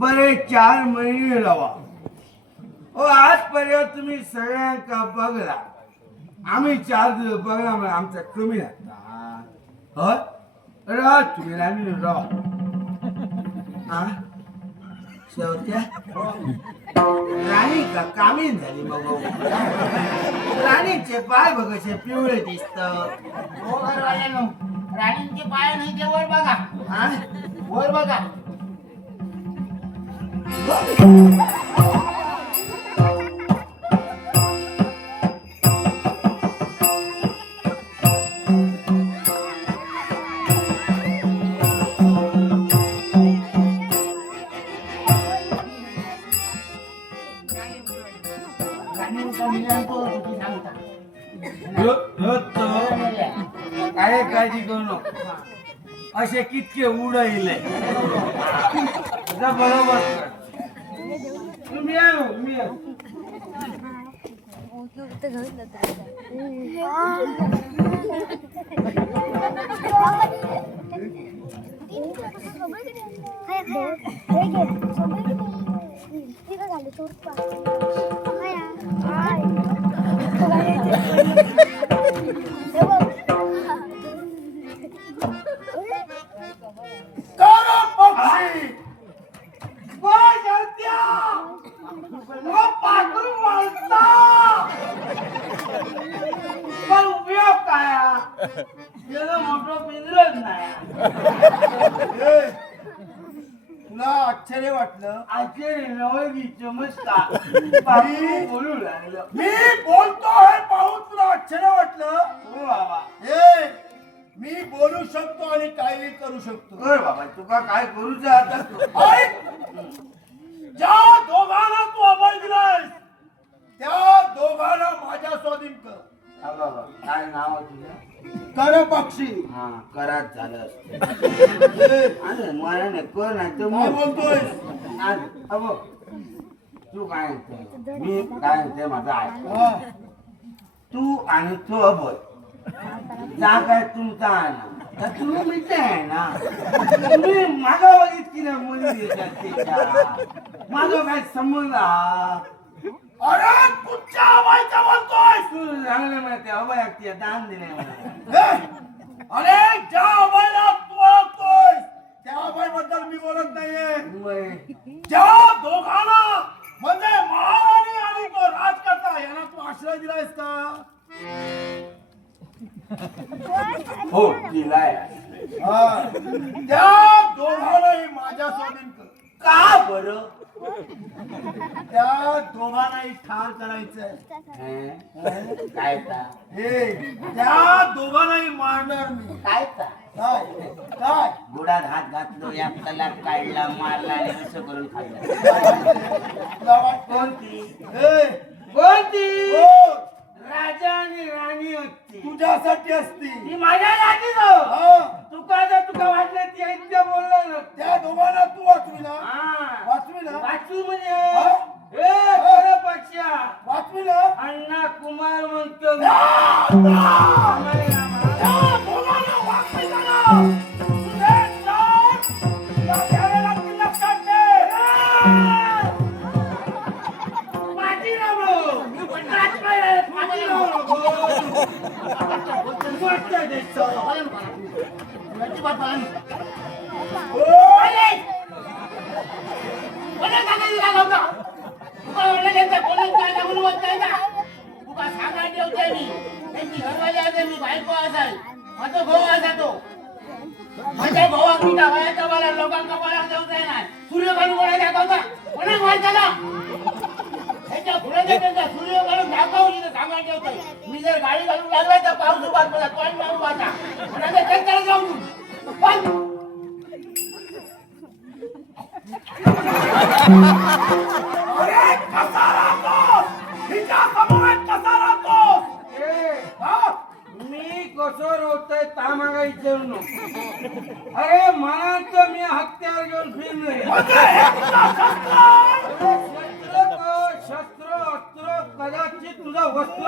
बरे 4 महिने रवा. आजपर्यंत तुम्ही सगळ्यांका बघला. आम्ही 4 दिवस बघला म्हणजे आमचा कमी लागला. तुम्ही राणी रवा. शेवट्या राणी का कामीन झाली मग. राणीचे पाय बघायचे पिवळे दिसत. राणींचे पाय नाही ते वर बघा. वर बघा. काय काळजी करू नको. असे कितके उडले बरोबर. तुम्ही या मी तुला आश्चर्य वाटलं? आश्चर्य नवगी चमत्कार बोलू लागलं. मी बोलतोय पाहून तुला आश्चर्य वाटलं? हो बाबा. मी बोलू शकतो आणि काही करू शकतो. कर बाबा. तुका काय करूच आता. ज्या दोघांना तू अभय दिलास त्या दोघांना माझ्या स्वाधीन कर. बाबा काय नाव आहे तुझं? कर पक्षी. हा करात झालं असतं. मला नाही कर नाही तर काय बोलतोय? अबो तू काय म्हणते मी काय म्हणते माझं आहे. तू आणि तो अभय जा काय तुमचा आहे ना तर तू मिळते आहे ना. तुम्ही मागा बघित की ना मुली माझा काय संबंध. अरे तुझ्या अभयचा बोलतोय. तू चांगलं माहिती अभय दान दिले. अरे ज्या अभयला तू ओळखतोय त्या अभय बद्दल मी बोलत नाहीये. ज्या दोघांना म्हणजे महाराणी आणि तो राजकर्ता यांना तू आश्रय दिलायस का? हो दिलाय. त्या दोघांनाही माझ्या स्वाधीन कर. का बरं? त्या दोघांनाही ठार करायचंय. काय त्या दोघांनाही मारणार मी. काय काय काय बुडात हात घातलो या कलाक काढला मारला आणि असं करून खाल्लं. कोणती कोणती राजा आणि राणी होती. तुझ्यासाठी असती. ती माझ्या राणी तुका जर तुका वाटलं ती इतकं बोललं ना. त्या दोघांना तू वाचवी ना. वाचवी ना. वाचू म्हणजे पक्षा वाचवी ना. अण्णा कुमार म्हणतो. माझा भाऊ असा तो माझ्या भावाक मी वयाच्या मला लोकांना मला देऊ जाय ना. सूर्य घालून बोलायला होता कोणाक माहिती ना. त्याच्या पुढे सूर्य घालून दाखवली तर सांगा ठेवतोय. मी जर गाडी घालून लागला तर पाऊस उभार पडला तोंड मारून वाचा कोणाच्या चक्कर जाऊन अरे कसा राहतोस? हिच्या समोर कसा राहतोस? मी कसं रोवतोय ता मागा विचारू नको. अरे मला तर मी हत्यार घेऊन फिरलोय. शस्त्र अस्त्र कदाचित तुझा वस्त्र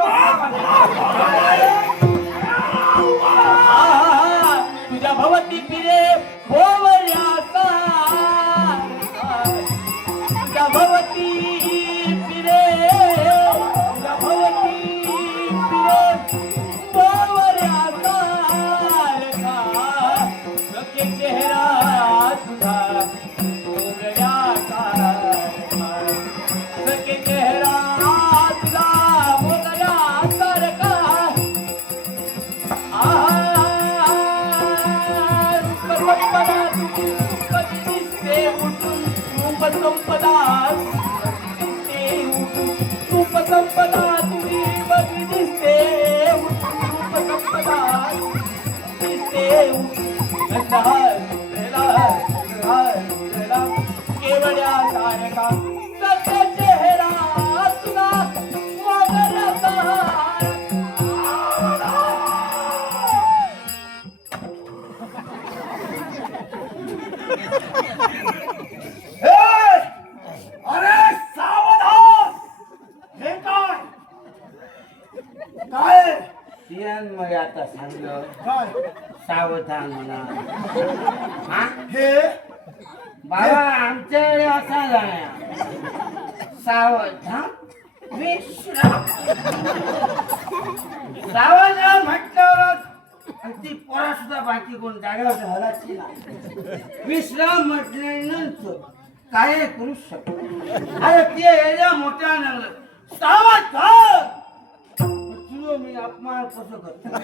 तुझ्या भवती पिरे भोवऱ्याचा भवती पिरे भवती पिरे बावऱ्या सारखा सखे चेहरा तुझा मोगऱ्या सारखा सखे चेहरा तुझा मोगऱ्या सारखा संपदा तुझी कधी दिसते उठून संपदा संपदा तुझी बघी दिसते संपदा दिसते केवड्या सारखा सत्य चेहरा तुला मोगऱ्या सारखा अरे सावधान हे काय काय तियान मग आता सांगलं काय सावधान म्हणा हा हे बाबा आमच्याकडे असा जाण्या सावधान विश्राम सावधान म्हटल्यावर आणि ती पोरा सुद्धा बाकी कोण जागेवर हलाची ना विश्राम म्हटल्यानंतर काय करू शकतो अरे ते एवढ्या मोठ्या लागलं सावधान तुझं मी अपमान कसं करतो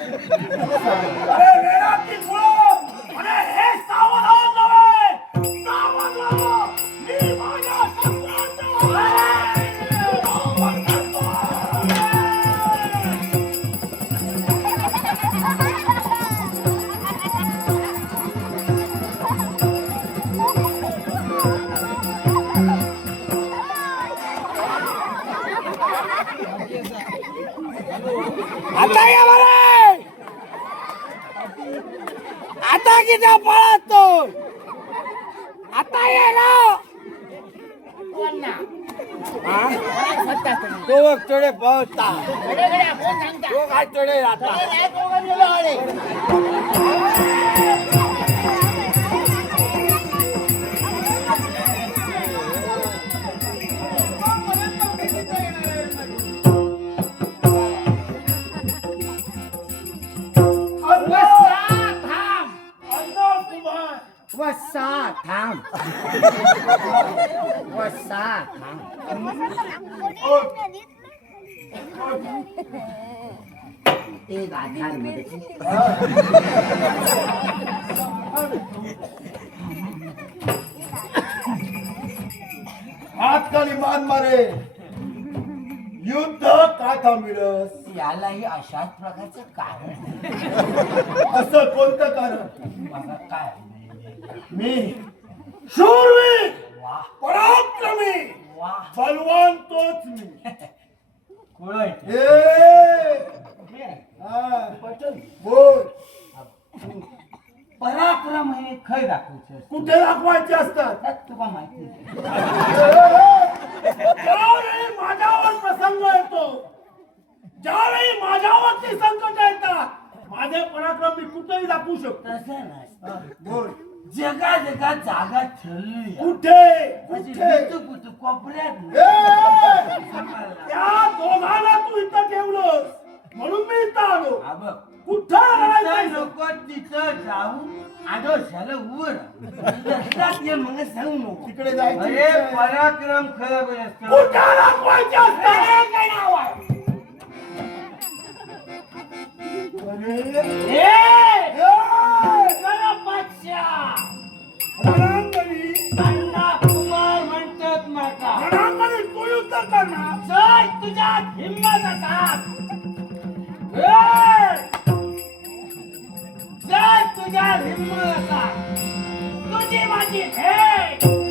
अरे वेळाची मुळं अरे हे सावधान नव्हे सावधान मी माझ्या शस्त्रांचा वापर करतो. आता या बरे आता किती पळत तो आता ये ना तो थोडे पळता तो काय थोडे राहता वसा थांब वसा थांब ते गाठांमध्ये हातखाली मान मारे युद्ध का थांबिलस यालाही अशाच प्रकारचं कारण असं कोणतं कारण मला काय मी शूरवीर वा पराक्रमी वा बलवान तोच मी कुळय हा, बोल पराक्रम हे खय दाखवचं कुठे दाखवायचे असतात तुका माहिती ज्यावेळी माझ्यावर प्रसंग येतो ज्यावेळी माझ्यावरती संकट येतात माझे पराक्रम मी कुठेही दाखवू शकतो तसं नाही बोल जगा जगा जागा ठरली कुठे कुठे कुठे कोपऱ्यात त्या दोघांना तू इथं ठेवलंस म्हणून मी इथं आलो अब कुठं लढायचं लोक तिथं जाऊन आदर्शाला उभं मग सांगू नको तिकडे जायचं अरे पराक्रम खराब असतं कुठं दाखवायचे असतात काय नाव आहे रणांगणी कुमार म्हणतात माका रणांगणी तू युद्ध करणार जर तुझ्यात हिंमत असाल जर तुझ्यात हिंमत असाल तुझी माझी भेट